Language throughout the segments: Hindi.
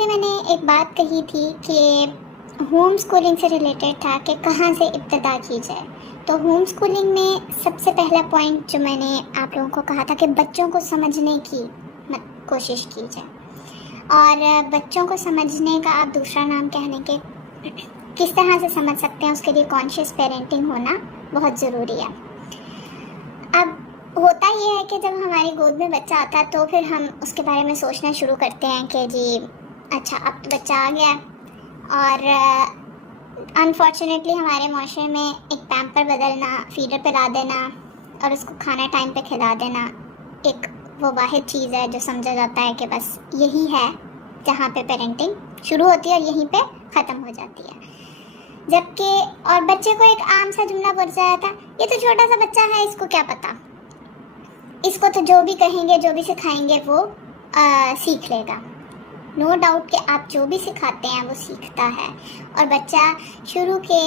पहले मैंने एक बात कही थी कि होम स्कूलिंग से रिलेटेड था कि कहाँ से इब्तिदा की जाए। तो होम स्कूलिंग में सबसे पहला पॉइंट जो मैंने आप लोगों को कहा था कि बच्चों को समझने की कोशिश की जाए, और बच्चों को समझने का आप दूसरा नाम कहने के किस तरह से समझ सकते हैं, उसके लिए कॉन्शियस पेरेंटिंग होना बहुत ज़रूरी है। अब होता ये है कि जब हमारी गोद में बच्चा आता है तो फिर हम उसके बारे में सोचना शुरू करते हैं कि जी अच्छा अब तो बच्चा आ गया, और अनफॉर्चुनेटली हमारे माशरे में एक पैम्पर बदलना, फीडर पे ला देना और उसको खाना टाइम पे खिला देना एक वो वाहिद चीज़ है जो समझा जाता है कि बस यही है जहाँ पे पेरेंटिंग शुरू होती है और यहीं पे ख़त्म हो जाती है। जबकि और बच्चे को एक आम सा जुमला बोल जाया था, ये तो छोटा सा बच्चा है, इसको क्या पता, इसको तो जो भी कहेंगे जो भी सिखाएंगे वो सीख लेगा। नो डाउट कि आप जो भी सिखाते हैं वो सीखता है, और बच्चा शुरू के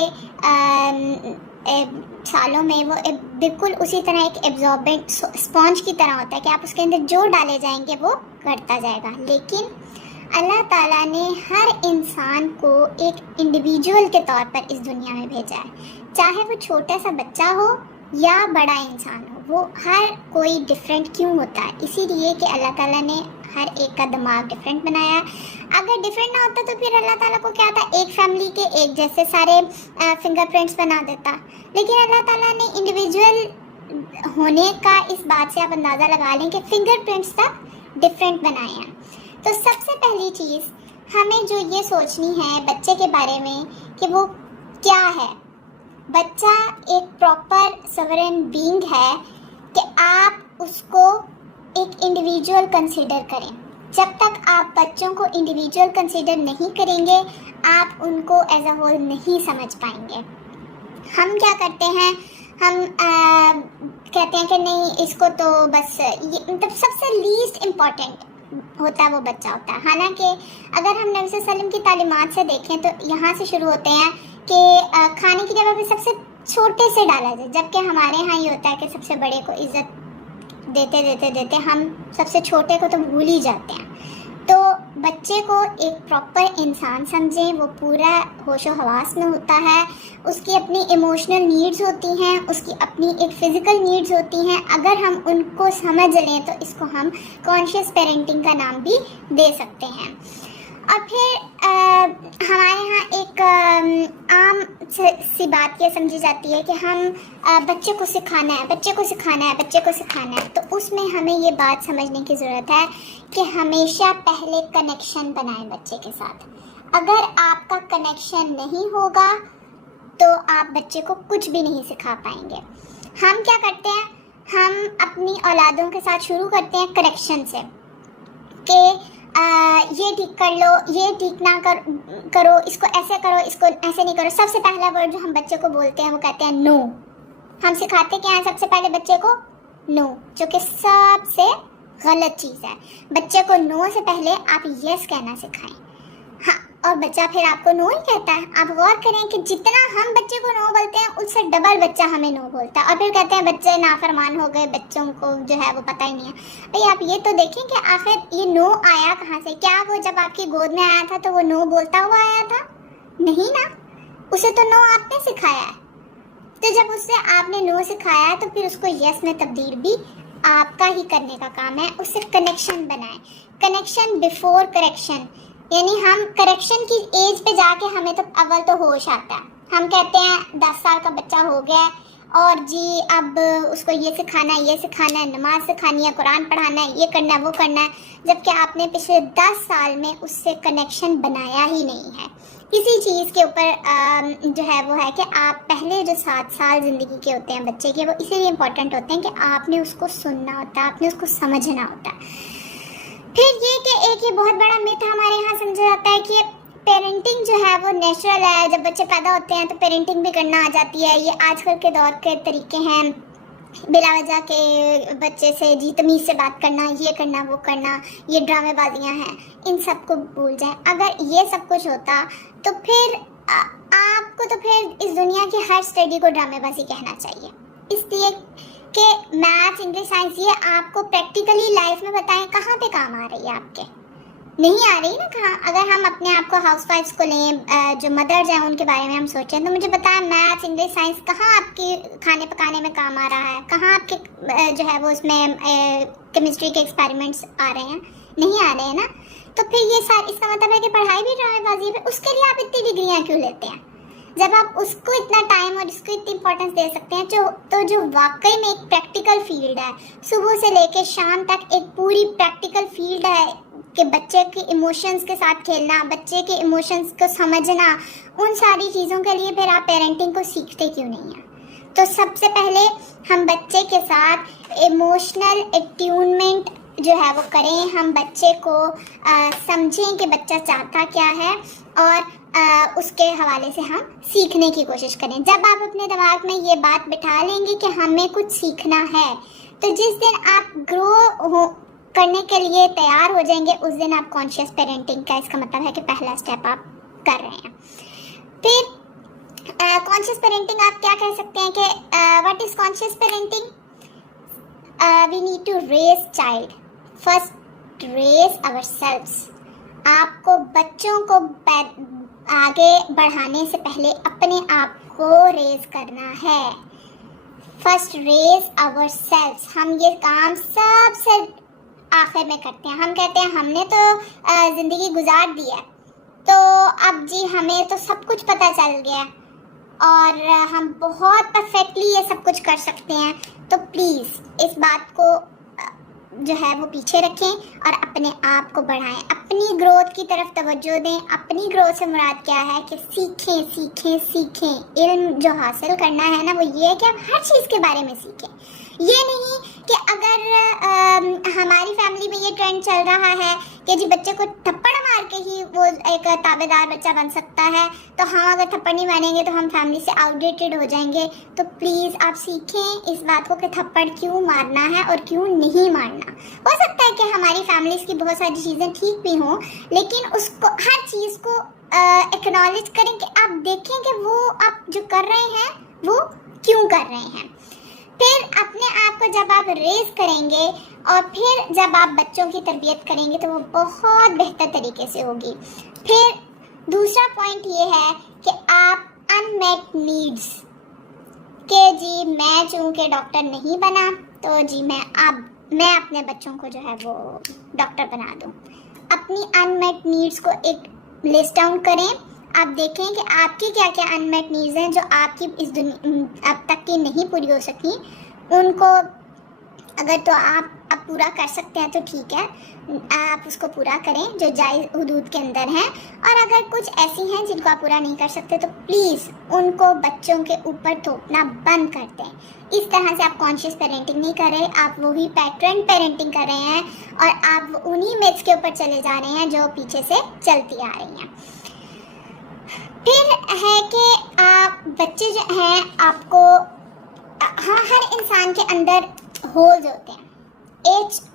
सालों में वो बिल्कुल उसी तरह एक एब्जॉर्बेंट स्पॉन्ज की तरह होता है कि आप उसके अंदर जो डाले जाएंगे वो करता जाएगा। लेकिन अल्लाह ताला ने हर इंसान को एक इंडिविजुअल के तौर पर इस दुनिया में भेजा है, चाहे वो छोटा सा बच्चा हो या बड़ा इंसान हो, वो हर कोई डिफरेंट क्यों होता है, इसीलिए कि अल्लाह ताला ने हर एक का दिमाग डिफरेंट बनाया है। अगर डिफरेंट ना होता तो फिर अल्लाह ताला को क्या था, एक फैमिली के एक जैसे सारे फिंगरप्रिंट्स बना देता। लेकिन अल्लाह ताला ने इंडिविजुअल होने का इस बात से आप अंदाज़ा लगा लें कि फिंगरप्रिंट्स तक डिफरेंट बनाए हैं। तो सबसे पहली चीज़ हमें जो ये सोचनी है बच्चे के बारे में कि वो क्या है। बच्चा एक प्रॉपर सवरेन बीइंग है कि आप उसको एक इंडिविजुअल कंसीडर करें। जब तक आप बच्चों को इंडिविजुअल कंसीडर नहीं करेंगे आप उनको एज अ होल नहीं समझ पाएंगे। हम क्या करते हैं, हम कहते हैं कि नहीं इसको तो बस ये मतलब सबसे लीस्ट इम्पॉर्टेंट होता है वो बच्चा होता है। हालांकि अगर हम नबी सल्लल्लाहु की तालीमात से देखें तो यहाँ से शुरू होते हैं कि खाने की जगह पे सबसे छोटे से डाला जाए, जबकि हमारे यहाँ ये होता है कि सबसे बड़े को इज्जत देते देते देते हम सबसे छोटे को तो भूल ही जाते हैं। तो बच्चे को एक प्रॉपर इंसान समझें, वो पूरा होशो हवास में होता है, उसकी अपनी इमोशनल नीड्स होती हैं, उसकी अपनी एक फ़िज़िकल नीड्स होती हैं। अगर हम उनको समझ लें तो इसको हम कॉन्शियस पेरेंटिंग का नाम भी दे सकते हैं। और फिर हमारे यहाँ एक आम सी बात ये समझी जाती है कि हम बच्चे को सिखाना है, बच्चे को सिखाना है, बच्चे को सिखाना है। तो उसमें हमें ये बात समझने की ज़रूरत है कि हमेशा पहले कनेक्शन बनाएं बच्चे के साथ। अगर आपका कनेक्शन नहीं होगा तो आप बच्चे को कुछ भी नहीं सिखा पाएंगे। हम क्या करते हैं, हम अपनी औलादों के साथ शुरू करते हैं करेक्शन से कि ये ठीक कर लो, ये ठीक ना करो, इसको ऐसे करो, इसको ऐसे नहीं करो। सबसे पहला वर्ड जो हम बच्चे को बोलते हैं वो कहते हैं नो। हम सिखाते क्या है सबसे पहले बच्चे को, नो, जो कि सबसे गलत चीज़ है। बच्चे को नो से पहले आप यस कहना सिखाएं। हाँ, और बच्चा फिर आपको नो ही कहता है। आप गौर करें कि जितना हम बच्चे को नो बोलते हैं उससे डबल बच्चा हमें नो बोलता है, और फिर कहते हैं बच्चे नाफरमान हो गए, बच्चों को जो है वो पता ही नहीं है। भाई आप ये तो देखें कि आखिर ये नो आया कहाँ से। क्या वो जब आपकी गोद में आया था तो वो नो बोलता हुआ आया था? नहीं ना, उसे तो नो आपने सिखाया है। तो जब उससे आपने नो सिखाया तो फिर उसको यस में तब्दील भी आपका ही करने का काम है। उससे कनेक्शन बनाएं, कनेक्शन बिफोर करेक्शन। यानी हम करेक्शन की एज पे जाके हमें तो अव्वल तो होश आता है। हम कहते हैं 10 साल का बच्चा हो गया और जी अब उसको ये सिखाना है, ये सिखाना है, नमाज सिखानी है, कुरान पढ़ाना है, ये करना है, वो करना है, जबकि आपने पिछले 10 साल में उससे कनेक्शन बनाया ही नहीं है। किसी चीज़ के ऊपर जो है वो है कि आप पहले जो 7 साल ज़िंदगी के होते हैं बच्चे के, वो इसीलिए इम्पोर्टेंट होते हैं कि आपने उसको सुनना होता है, आपने उसको समझना होता है। फिर ये कि एक ये बहुत बड़ा मिथ हमारे यहाँ समझा जाता है कि पेरेंटिंग जो है वो नेचुरल है, जब बच्चे पैदा होते हैं तो पेरेंटिंग भी करना आ जाती है। ये आजकल के दौर के तरीके हैं, बिला वजह के बच्चे से जी तमीज़ से बात करना, ये करना, वो करना, ये ड्रामेबाजियाँ हैं, इन सब को भूल जाएं। अगर ये सब कुछ होता तो फिर आपको तो फिर इस दुनिया की हर स्टडी को ड्रामेबाजी कहना चाहिए। इसलिए कि मैथ्स, इंग्लिश, साइंस ये आपको प्रैक्टिकली लाइफ में बताएं कहाँ पे काम आ रही है आपके। नहीं आ रही ना कहाँ। अगर हम अपने आप को हाउस वाइफ्स को लें, जो मदर्स हैं उनके बारे में हम सोचें, तो मुझे बताया मैथ्स इंग्लिश साइंस कहाँ आपके खाने पकाने में काम आ रहा है, कहाँ आपके जो है वो उसमें केमिस्ट्री के एक्सपेरिमेंट्स आ रहे हैं, नहीं आ रहे हैं ना। तो फिर ये सारी, इसका मतलब है कि पढ़ाई भी ड्रामेबाजी है। उसके लिए आप इतनी डिग्रियाँ क्यों लेते हैं जब आप उसको इतना टाइम और इसको इतनी इंपॉर्टेंस दे सकते हैं। जो वाकई में एक प्रैक्टिकल फील्ड है, सुबह से लेकर शाम तक एक पूरी प्रैक्टिकल फील्ड है कि बच्चे के इमोशंस के साथ खेलना, बच्चे के इमोशंस को समझना, उन सारी चीज़ों के लिए फिर आप पेरेंटिंग को सीखते क्यों नहीं हैं। तो सबसे पहले हम बच्चे के साथ इमोशनल एट्यूनमेंट जो है वो करें, हम बच्चे को समझें कि बच्चा चाहता क्या है और उसके हवाले से हम सीखने की कोशिश करें। जब आप अपने दिमाग में ये बात बिठा लेंगे कि हमें कुछ सीखना है, तो जिस दिन आप ग्रो करने के लिए तैयार हो जाएंगे, उस दिन आप कॉन्शियस पेरेंटिंग का, इसका मतलब है कि पहला स्टेप आप कर रहे हैं। फिर कॉन्शियस पेरेंटिंग आप क्या कह सकते हैं कि what is conscious parenting? We need to raise child first, raise ourselves. आपको बच्चों को आगे बढ़ाने से पहले अपने आप को रेज करना है। First raise ourselves. हम ये काम सबसे आखिर में करते हैं। हम कहते हैं हमने तो ज़िंदगी गुजार दी है, तो अब जी हमें तो सब कुछ पता चल गया और हम बहुत परफेक्टली ये सब कुछ कर सकते हैं। तो प्लीज़ इस बात को जो है वो पीछे रखें और अपने आप को बढ़ाएं, अपनी ग्रोथ की तरफ तवज्जो दें। अपनी ग्रोथ से मुराद क्या है कि सीखें सीखें सीखें। इल्म जो हासिल करना है ना, वो ये है कि आप हर चीज़ के बारे में सीखें। ये नहीं कि अगर हमारी फैमिली में ये ट्रेंड चल रहा है कि जी बच्चे को थप्पड़ मार के ही वो एक ताबेदार बच्चा बन सकता है, तो हाँ अगर थप्पड़ नहीं मारेंगे तो हम फैमिली से आउटडेटेड हो जाएंगे। तो प्लीज़ आप सीखें इस बात को कि थप्पड़ क्यों मारना है और क्यों नहीं मारना। हो सकता है कि हमारी फैमिलीज़ की बहुत सारी चीज़ें ठीक भी हों, लेकिन उसको हर चीज़ को एक्नॉलेज करें कि आप देखें कि वो आप जो कर रहे हैं वो क्यों कर रहे हैं। फिर अपने आप को जब आप रेज करेंगे और फिर जब आप बच्चों की तरबियत करेंगे तो वो बहुत बेहतर तरीके से होगी। फिर दूसरा पॉइंट ये है कि आप अनमेट नीड्स के जी मैं चूँकि डॉक्टर नहीं बना तो जी मैं अपने बच्चों को जो है वो डॉक्टर बना दूँ। अपनी अनमेट नीड्स को एक लिस्ट डाउन करें। आप देखें कि आपकी क्या क्या अनमेट नीड्स हैं जो आपकी इस दुनिया अब तक की नहीं पूरी हो सकी। उनको अगर तो आप अब पूरा कर सकते हैं तो ठीक है, आप उसको पूरा करें जो जायज़ हुदूद के अंदर हैं। और अगर कुछ ऐसी हैं जिनको आप पूरा नहीं कर सकते तो प्लीज़ उनको बच्चों के ऊपर थोपना बंद कर दें। इस तरह से आप कॉन्शियस पेरेंटिंग नहीं कर रहे, आप वही पैटर्न पेरेंटिंग कर रहे हैं और आप उन्हीं मिथ्स के ऊपर चले जा रहे हैं जो पीछे से चलती आ रही हैं। फिर है कि आप बच्चे जो हैं आपको, हाँ हर इंसान के अंदर होल्स होते हैं,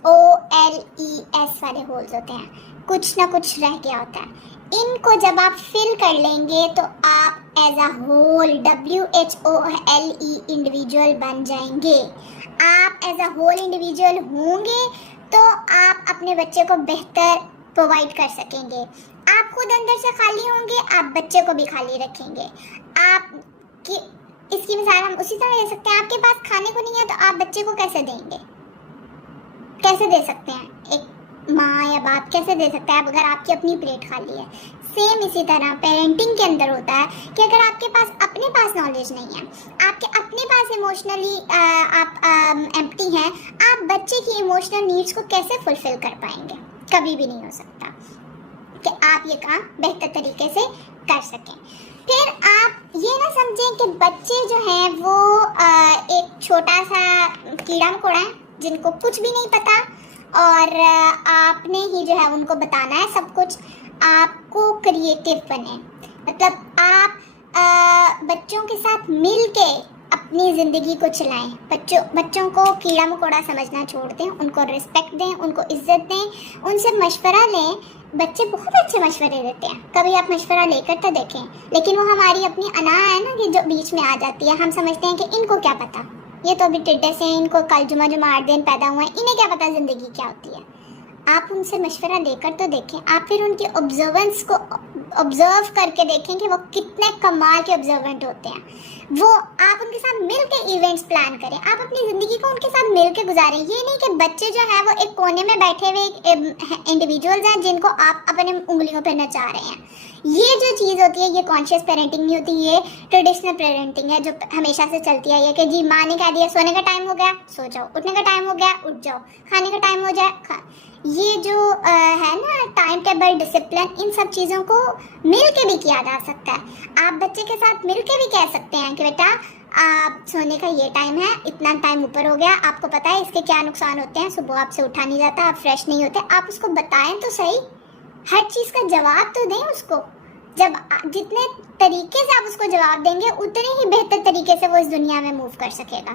HOLES वाले होल्स होते हैं, कुछ ना कुछ रह गया होता है। इनको जब आप फिल कर लेंगे तो आप as a whole WHOLE individual बन जाएंगे। आप एज अ होल इंडिविजुअल होंगे तो आप अपने बच्चे को बेहतर प्रोवाइड कर सकेंगे। आप खुद अंदर से खाली होंगे, आप बच्चे को भी खाली रखेंगे। इसकी मिसाल हम उसी तरह दे सकते हैं, आपके पास खाने को नहीं है तो आप बच्चे को कैसे देंगे, कैसे दे सकते हैं? एक माँ या बाप कैसे दे सकता है अगर आपकी अपनी प्लेट खाली है? सेम इसी तरह पेरेंटिंग के अंदर होता है कि अगर आपके पास अपने पास नॉलेज नहीं है, आपके अपने पास इमोशनली आप एम्प्टी हैं, आप बच्चे की इमोशनल नीड्स को कैसे फुलफिल कर पाएंगे? कभी भी नहीं हो सकता कि आप ये काम बेहतर तरीके से कर सकें। फिर आप ये ना समझें कि बच्चे जो हैं वो एक छोटा सा कीड़ा मकोड़ा है जिनको कुछ भी नहीं पता और आपने ही जो है उनको बताना है सब कुछ। आपको क्रिएटिव बने, मतलब आप बच्चों के साथ मिल के अपनी ज़िंदगी को चलाएं। बच्चों को कीड़ा मकोड़ा समझना छोड़ दें, उनको रिस्पेक्ट दें, उनको इज्जत दें, उनसे मशवरा लें। बच्चे बहुत अच्छे मशवरे देते हैं, कभी आप मशवरा लेकर तो देखें। लेकिन वो हमारी अपनी अना है ना कि जो बीच में आ जाती है। हम समझते हैं कि इनको क्या पता, ये तो अभी टिड्डे से, इनको कल जुमा 8 दिन पैदा हुए हैं, इन्हें क्या पता ज़िंदगी क्या होती है। आप उनसे मशवरा लेकर तो देखें, आप फिर उनकी ऑब्जर्वेंस को ऑब्जर्व करके देखें कि वो कितने कमाल के ऑब्जर्वेंट होते हैं। वो आप उनके साथ मिल के इवेंट्स प्लान करें, आप अपनी ज़िंदगी को उनके साथ मिल के गुजारें। ये नहीं कि बच्चे जो है वो एक कोने में बैठे हुए इंडिविजुअल्स हैं जिनको आप अपने उंगलियों पर नचा रहे हैं। ये जो चीज़ होती है ये कॉन्शियस पेरेंटिंग नहीं होती, ये ट्रेडिशनल पेरेंटिंग है जो हमेशा से चलती आई है कि जी माँ ने कह दिया सोने का टाइम हो गया सो जाओ, उठने का टाइम हो गया उठ जाओ, खाने का टाइम हो जाए खा। ये जो है ना टाइम टेबल, डिसिप्लिन, इन सब चीज़ों को मिल के भी किया जा सकता है। आप बच्चे के साथ मिल के भी कह सकते हैं कि बेटा आप सोने का ये टाइम है, इतना टाइम ऊपर हो गया, आपको पता है इसके क्या नुकसान होते हैं, सुबह आपसे उठा नहीं जाता, आप फ्रेश नहीं होते। आप उसको बताएं तो सही, हर चीज़ का जवाब तो दें उसको। जब जितने तरीके से आप उसको जवाब देंगे उतने ही बेहतर तरीके से वो इस दुनिया में मूव कर सकेगा।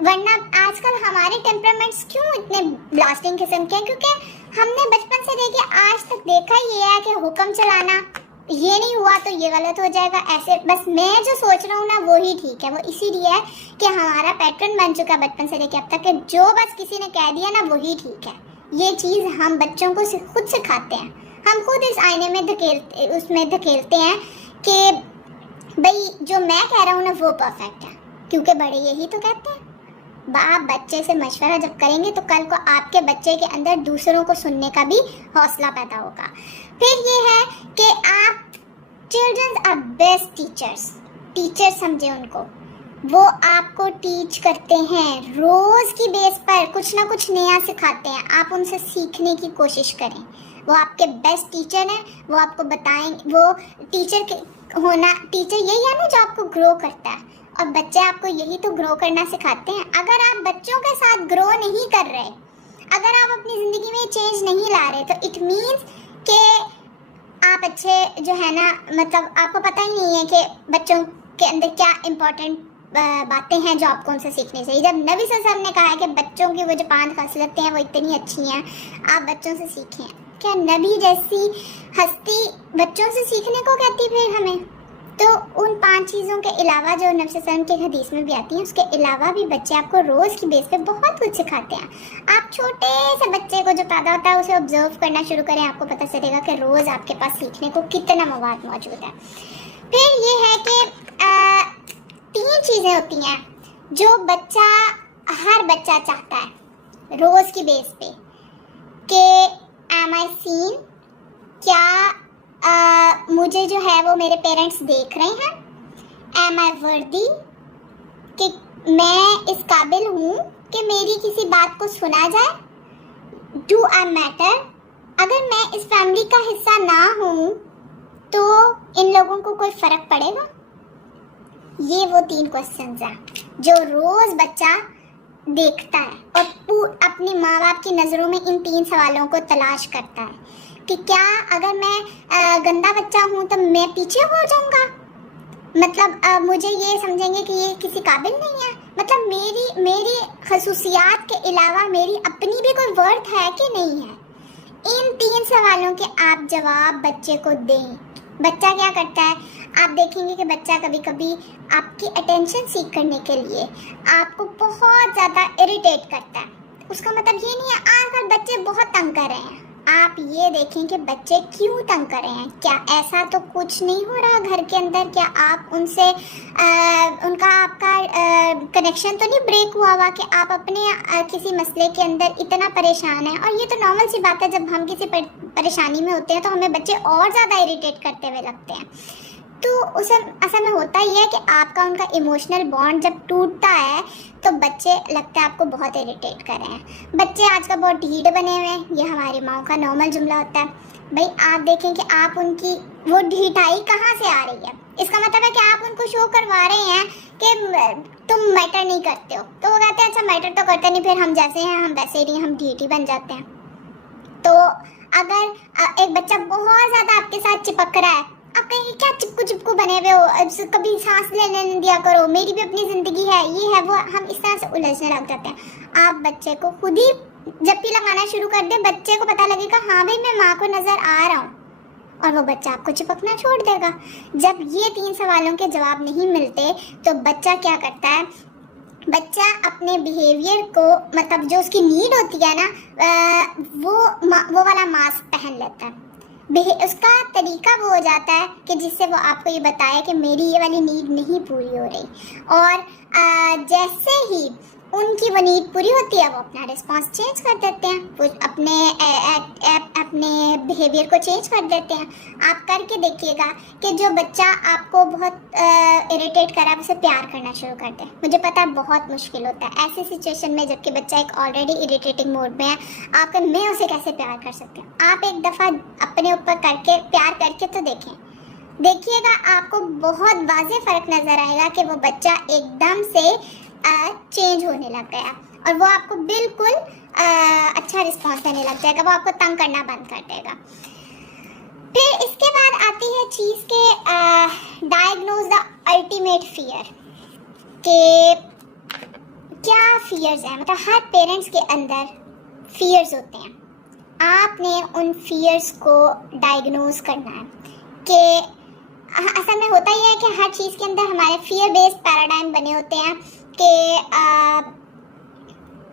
वरना आजकल हमारे टेम्परामेंट्स क्यों इतने ब्लास्टिंग किस्म के हैं? क्योंकि हमने बचपन से लेके आज तक देखा ये है कि हुक्म चलाना, ये नहीं हुआ तो ये गलत हो जाएगा, ऐसे बस मैं जो सोच रहा हूँ ना वो ही ठीक है। वो इसीलिए है कि हमारा पैटर्न बन चुका है बचपन से लेके अब तक कि जो बस किसी ने कह दिया ना वही ठीक है। ये चीज़ हम बच्चों को खुद सिखाते हैं, हम खुद इस आईने में धकेलते हैं कि भाई जो मैं कह रहा हूँ ना वो परफेक्ट है, क्योंकि बड़े यही तो कहते हैं। आप बच्चे से मशवरा जब करेंगे तो कल को आपके बच्चे के अंदर दूसरों को सुनने का भी हौसला पैदा होगा। फिर ये है कि आप चिल्ड्रन आर बेस्ट टीचर्स समझे उनको। वो आपको टीच करते हैं, रोज़ की बेस पर कुछ ना कुछ नया सिखाते हैं, आप उनसे सीखने की कोशिश करें। वो आपके बेस्ट टीचर हैं, वो आपको बताएंगे। वो टीचर यही है ना जो आपको ग्रो करता है, और बच्चे आपको यही तो ग्रो करना सिखाते हैं। अगर आप बच्चों के साथ ग्रो नहीं कर रहे, अगर आप अपनी ज़िंदगी में चेंज नहीं ला रहे, तो इट मीन्स कि आप अच्छे जो है ना, मतलब आपको पता ही नहीं है कि बच्चों के अंदर क्या इम्पोर्टेंट बातें हैं जो आपको उनसे सीखनी चाहिए। जब नबी सल्लल्लाहु अलैहि वसल्लम ने कहा है कि बच्चों की वो जो 5 खासियतें हैं वो इतनी अच्छी हैं, आप बच्चों से सीखें। क्या नबी जैसी हस्ती बच्चों से सीखने को कहती फिर हमें? तो उन 5 चीज़ों के अलावा जो नबी सल्लल्लाहु अलैहि वसल्लम के हदीस में भी आती हैं, उसके अलावा भी बच्चे आपको रोज़ की बेस पे बहुत कुछ सिखाते हैं। आप छोटे से बच्चे को जो पैदा होता है उसे ऑब्जर्व करना शुरू करें, आपको पता चलेगा कि रोज़ आपके पास सीखने को कितना मवाद मौजूद है। फिर ये है कि 3 चीज़ें होती हैं जो हर बच्चा चाहता है रोज़ की बेस पे कि एम आई सीन, क्या मुझे जो है वो मेरे पेरेंट्स देख रहे हैं, एम आई वर्दी, कि मैं इस काबिल हूँ कि मेरी किसी बात को सुना जाए, डू आई मैटर, अगर मैं इस फैमिली का हिस्सा ना हूँ तो इन लोगों को कोई फ़र्क पड़ेगा। ये वो 3 क्वेश्चंस हैं जो रोज़ बच्चा देखता है और अपनी माँ बाप की नज़रों में इन 3 सवालों को तलाश करता है कि क्या अगर मैं गंदा बच्चा हूँ तो मैं पीछे हो जाऊँगा, मतलब मुझे ये समझेंगे कि ये किसी काबिल नहीं है, मतलब मेरी खसूसियात के अलावा मेरी अपनी भी कोई वर्थ है कि नहीं है। इन 3 सवालों के आप जवाब बच्चे को दें। बच्चा क्या करता है, आप देखेंगे कि बच्चा कभी कभी आपकी अटेंशन सीख करने के लिए आपको बहुत ज़्यादा इरिटेट करता है। उसका मतलब ये नहीं है आजकल बच्चे बहुत तंग कर रहे हैं, आप ये देखें कि बच्चे क्यों तंग कर रहे हैं। क्या ऐसा तो कुछ नहीं हो रहा घर के अंदर? क्या आप उनसे आपका कनेक्शन तो नहीं ब्रेक हुआ कि आप अपने किसी मसले के अंदर इतना परेशान हैं? और ये तो नॉर्मल सी बात है, जब हम किसी परेशानी में होते हैं तो हमें बच्चे और ज़्यादा इरिटेट करते हुए लगते हैं। तो उस असल में होता ही है कि आपका उनका इमोशनल बॉन्ड जब टूटता है तो बच्चे लगता है आपको बहुत इरिटेट कर रहे हैं। बच्चे आजकल बहुत ढीठ बने हुए हैं, ये हमारी माओ का नॉर्मल जुमला होता है। भाई आप देखें कि आप उनकी वो ढीठाई कहाँ से आ रही है। इसका मतलब है कि आप उनको शो करवा रहे हैं कि तुम मैटर नहीं करते हो, तो वो कहते हैं अच्छा मैटर तो करते नहीं, फिर हम जैसे हैं हम वैसे ही नहीं, हम ढीठ ही बन जाते हैं। तो अगर एक बच्चा बहुत ज़्यादा आपके साथ चिपक रहा है, आप कहेंगे क्या चिपकू बने हुए हो, कभी सांस लेने दिया करो, मेरी भी अपनी ज़िंदगी है, ये है वो, हम इस तरह से उलझने लग जाते हैं। आप बच्चे को खुद ही जप्पी लगाना शुरू कर दे, बच्चे को पता लगेगा हाँ भाई मैं माँ को नज़र आ रहा हूँ, और वो बच्चा आपको चिपकना छोड़ देगा। जब ये 3 सवालों के जवाब नहीं मिलते तो बच्चा क्या करता है, बच्चा अपने बिहेवियर को, मतलब जो उसकी नीड होती है ना, वो वाला मास्क पहन लेता है। उसका तरीका वो हो जाता है कि जिससे वो आपको ये बताए कि मेरी ये वाली नीड नहीं पूरी हो रही, और जैसे ही उनकी वो नीड पूरी होती है वो अपना रिस्पांस चेंज कर देते हैं, वो अपने बिहेवियर को चेंज कर देते हैं। आप करके देखिएगा कि जो बच्चा आपको बहुत इरिटेट कर रहा है उसे प्यार करना शुरू कर दे। मुझे पता है बहुत मुश्किल होता है ऐसी सिचुएशन में, जबकि बच्चा एक ऑलरेडी इरिटेटिंग मोड में है, आपका मैं उसे कैसे प्यार कर सकती हूँ। आप एक दफ़ा अपने ऊपर करके प्यार करके तो देखें, देखिएगा आपको बहुत वाज़ेह फ़र्क नज़र आएगा कि वो बच्चा एकदम से चेंज होने लग गया और वो आपको बिल्कुल अच्छा रिस्पॉन्स देने लग जाएगा, वो आपको तंग करना बंद कर देगा। फिर इसके बाद आती है चीज़ के डायग्नोज द अल्टीमेट फियर, कि क्या फियर्स हैं। मतलब हर पेरेंट्स के अंदर फियर्स होते हैं, आपने उन फियर्स को डायग्नोज करना है। कि असल में होता ही है कि हर चीज़ के अंदर हमारे फियर बेस्ड पैराडाइम बने होते हैं कि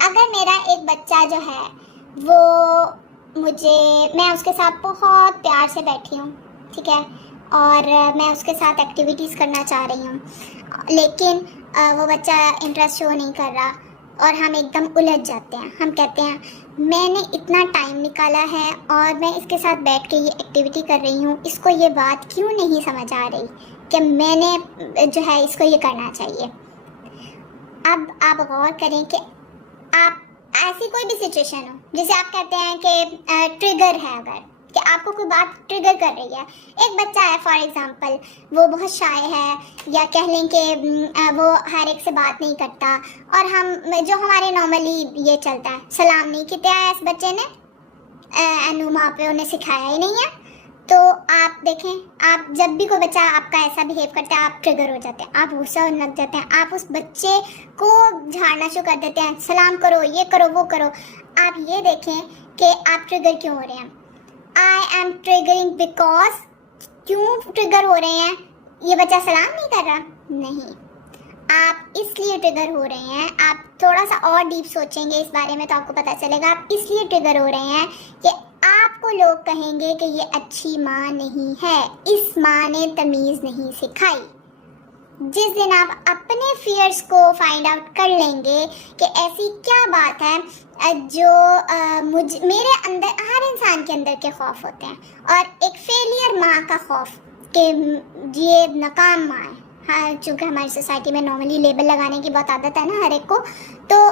अगर मेरा एक बच्चा जो है वो मैं उसके साथ बहुत प्यार से बैठी हूँ, ठीक है, और मैं उसके साथ एक्टिविटीज़ करना चाह रही हूँ, लेकिन वो बच्चा इंटरेस्ट शो नहीं कर रहा और हम एकदम उलझ जाते हैं। हम कहते हैं मैंने इतना टाइम निकाला है और मैं इसके साथ बैठ के ये एक्टिविटी कर रही हूँ, इसको ये बात क्यों नहीं समझ आ रही कि मैंने जो है इसको ये करना चाहिए। अब आप गौर करें कि आप ऐसी कोई भी सिचुएशन हो जिसे आप कहते हैं कि ट्रिगर है, अगर कि आपको कोई बात ट्रिगर कर रही है। एक बच्चा है फॉर एग्जांपल, वो बहुत शाय है, या कह लें कि वो हर एक से बात नहीं करता, और हम जो हमारे नॉर्मली ये चलता है सलाम नहीं किया है इस बच्चे ने, अनु माँ पे उन्हें सिखाया ही नहीं है। तो आप देखें, आप जब भी कोई बच्चा आपका ऐसा बिहेव करता है आप ट्रिगर हो जाते हैं, आप गुस्सा होने लग जाते हैं, आप उस बच्चे को झाड़ना शुरू कर देते हैं, सलाम करो, ये करो, वो करो। आप ये देखें कि आप ट्रिगर क्यों हो रहे हैं। आई एम ट्रिगरिंग बिकॉज, क्यों ट्रिगर हो रहे हैं, ये बच्चा सलाम नहीं कर रहा, नहीं, आप इसलिए ट्रिगर हो रहे हैं। आप थोड़ा सा और डीप सोचेंगे इस बारे में तो आपको पता चलेगा आप इसलिए ट्रिगर हो रहे हैं कि आपको लोग कहेंगे कि ये अच्छी माँ नहीं है, इस माँ ने तमीज़ नहीं सिखाई। जिस दिन आप अपने फियर्स को फाइंड आउट कर लेंगे कि ऐसी क्या बात है जो मेरे अंदर, हर इंसान के अंदर के खौफ होते हैं, और एक फेलियर माँ का खौफ कि ये नाकाम माँ है। हाँ, चूँकि हमारी सोसाइटी में नॉर्मली लेबल लगाने की बहुत आदत है ना हर एक को, तो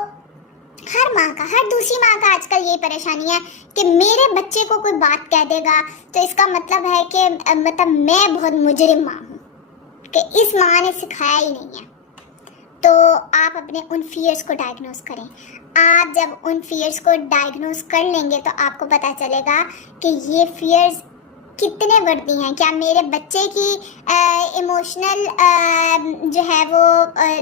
हर माँ का, हर दूसरी माँ का आजकल यही परेशानी है कि मेरे बच्चे को कोई बात कह देगा तो इसका मतलब है कि मतलब मैं बहुत मुजरिम माँ हूँ, कि इस माँ ने सिखाया ही नहीं है। तो आप अपने उन फियर्स को डायग्नोस करें। आप जब उन फियर्स को डायग्नोस कर लेंगे तो आपको पता चलेगा कि ये फियर्स कितने बढ़ती हैं। क्या मेरे बच्चे की इमोशनल जो है वो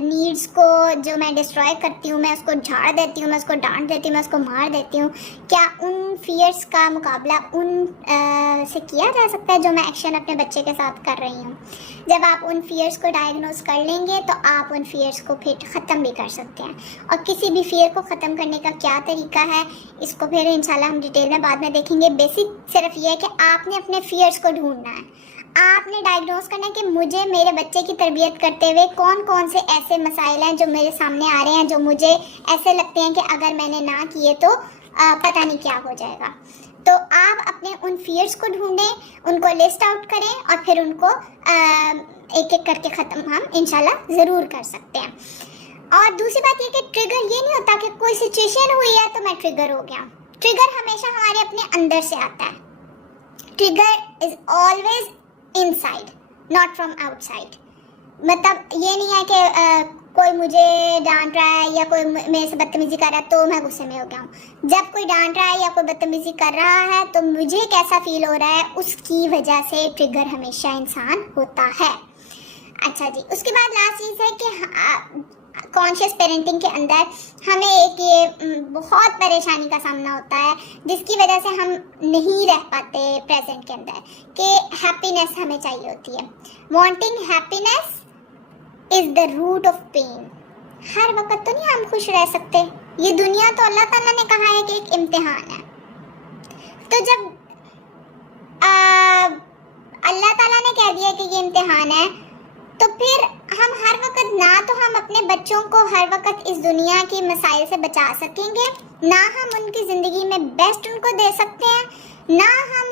नीड्स को जो मैं डिस्ट्रॉय करती हूँ, मैं उसको झाड़ देती हूँ, मैं उसको डांट देती हूँ, मैं उसको मार देती हूँ, क्या उन फियर्स का मुकाबला उन से किया जा सकता है जो मैं एक्शन अपने बच्चे के साथ कर रही हूँ। जब आप उन फियर्स को डायग्नोस कर लेंगे तो आप उन फियर्स को फिर ख़त्म भी कर सकते हैं। और किसी भी फियर को ख़त्म करने का क्या तरीका है, इसको फिर इंशाल्लाह हम डिटेल में बाद में देखेंगे। बेसिक सिर्फ ये है कि आपने अपने फियर्स को ढूंढना है, आपने डायग्नोस करना है कि मुझे मेरे बच्चे की तरबियत करते हुए कौन कौन से ऐसे मसाइल हैं जो मेरे सामने आ रहे हैं, जो मुझे ऐसे लगते हैं कि अगर मैंने ना किए तो पता नहीं क्या हो जाएगा। तो आप अपने उन फियर्स को ढूंढें, उनको लिस्ट आउट करें और फिर उनको एक एक करके ख़त्म हम इंशाल्लाह ज़रूर कर सकते हैं। और दूसरी बात ये कि ट्रिगर ये नहीं होता कि कोई सिचुएशन हुई है तो मैं ट्रिगर हो गया। ट्रिगर हमेशा हमारे अपने अंदर से आता है। Trigger is always inside, not from outside. मतलब ये नहीं है कि कोई मुझे डांट रहा है या कोई मेरे से बदतमीजी कर रहा है तो मैं गुस्से में हो गया हूँ। जब कोई डांट रहा है या कोई बदतमीजी कर रहा है तो मुझे कैसा फील हो रहा है, उसकी वजह से ट्रिगर हमेशा इंसान होता है। अच्छा जी, उसके बाद लास्ट चीज़ है कि कॉन्शियस पेरेंटिंग के अंदर हमें एक ये बहुत परेशानी का सामना होता है जिसकी वजह से हम नहीं रह पाते प्रेजेंट के अंदर, कि हैप्पीनेस हमें चाहिए होती है। Wanting happiness is the root of pain. हर वक्त तो नहीं हम खुश रह सकते। ये दुनिया तो अल्लाह ताला ने कहा है कि एक इम्तिहान है। तो जब अल्लाह ताला ने कह दिया कि ये इम्तिहान है, तो फिर हम हर वक्त ना तो हम अपने बच्चों को हर वक्त इस दुनिया की मसाइल से बचा सकेंगे, ना हम उनकी ज़िंदगी में बेस्ट उनको दे सकते हैं, ना हम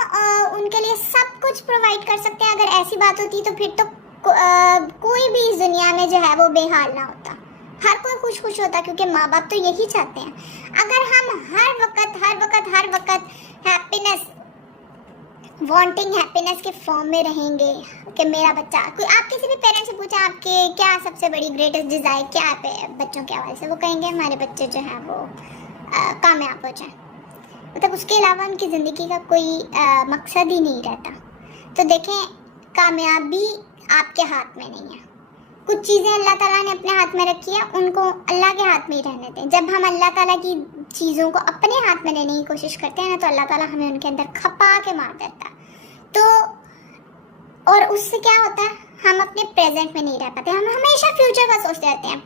उनके लिए सब कुछ प्रोवाइड कर सकते हैं। अगर ऐसी बात होती तो फिर तो कोई भी इस दुनिया में जो है वो बेहाल ना होता, हर कोई खुश खुश होता, क्योंकि माँ बाप तो यही चाहते हैं। अगर हम हर वक्त हैप्पीनेस, वांटिंग हैप्पीनेस के फॉर्म में रहेंगे कि मेरा बच्चा, कोई आप किसी भी पेरेंट्स से पूछा आपके क्या सबसे बड़ी ग्रेटेस्ट डिज़ायर क्या है बच्चों के हवाले से, वो कहेंगे हमारे बच्चे जो हैं वो कामयाब हो जाएं। मतलब उसके अलावा उनकी ज़िंदगी का कोई मकसद ही नहीं रहता। तो देखें, कामयाबी आपके हाथ में नहीं है। कुछ चीज़ें अल्लाह ताला ने अपने हाथ में रखी है, उनको अल्लाह के हाथ में ही रहने दें। जब हम अल्लाह ताला की चीज़ों को अपने हाथ में लेने की कोशिश करते हैं ना, तो अल्लाह ताला हमें उनके अंदर खपा के मार देता है। तो और उससे क्या होता है, हम अपने प्रेजेंट में नहीं रह पाते। हम हमेशा फ्यूचर का सोचते रहते हैं,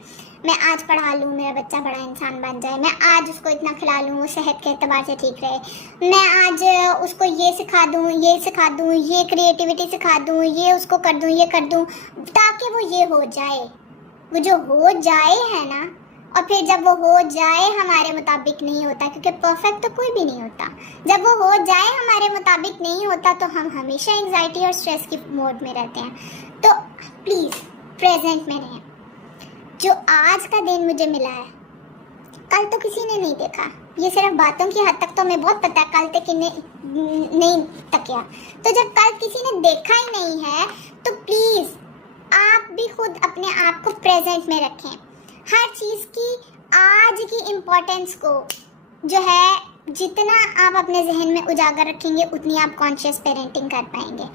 मैं आज पढ़ा लूँ, मेरा बच्चा बड़ा इंसान बन जाए, मैं आज उसको इतना खिला लूँ, वो सेहत के एतबार से ठीक रहे, मैं आज उसको ये सिखा दूँ, ये क्रिएटिविटी सिखा दूँ, ये उसको कर दूँ, ये कर दूँ, ताकि वो ये हो जाए। वो जो हो जाए है ना, और फिर जब वो हो जाए हमारे मुताबिक नहीं होता, क्योंकि परफेक्ट तो कोई भी नहीं होता। जब वो हो जाए हमारे मुताबिक नहीं होता, तो हम हमेशा एंग्जाइटी और स्ट्रेस की मोड में रहते हैं। तो प्लीज़ प्रेजेंट में रहें। जो आज का दिन मुझे मिला है, कल तो किसी ने नहीं देखा। ये सिर्फ बातों की हद तक तो हमें बहुत पता है, कल तक नहीं तकिया। तो जब कल किसी ने देखा ही नहीं है, तो प्लीज़ आप भी खुद अपने आप को प्रेजेंट में रखें। हर चीज़ की आज की इम्पोर्टेंस को जो है, जितना आप अपने जहन में उजागर रखेंगे, उतनी आप कॉन्शियस पेरेंटिंग कर पाएंगे।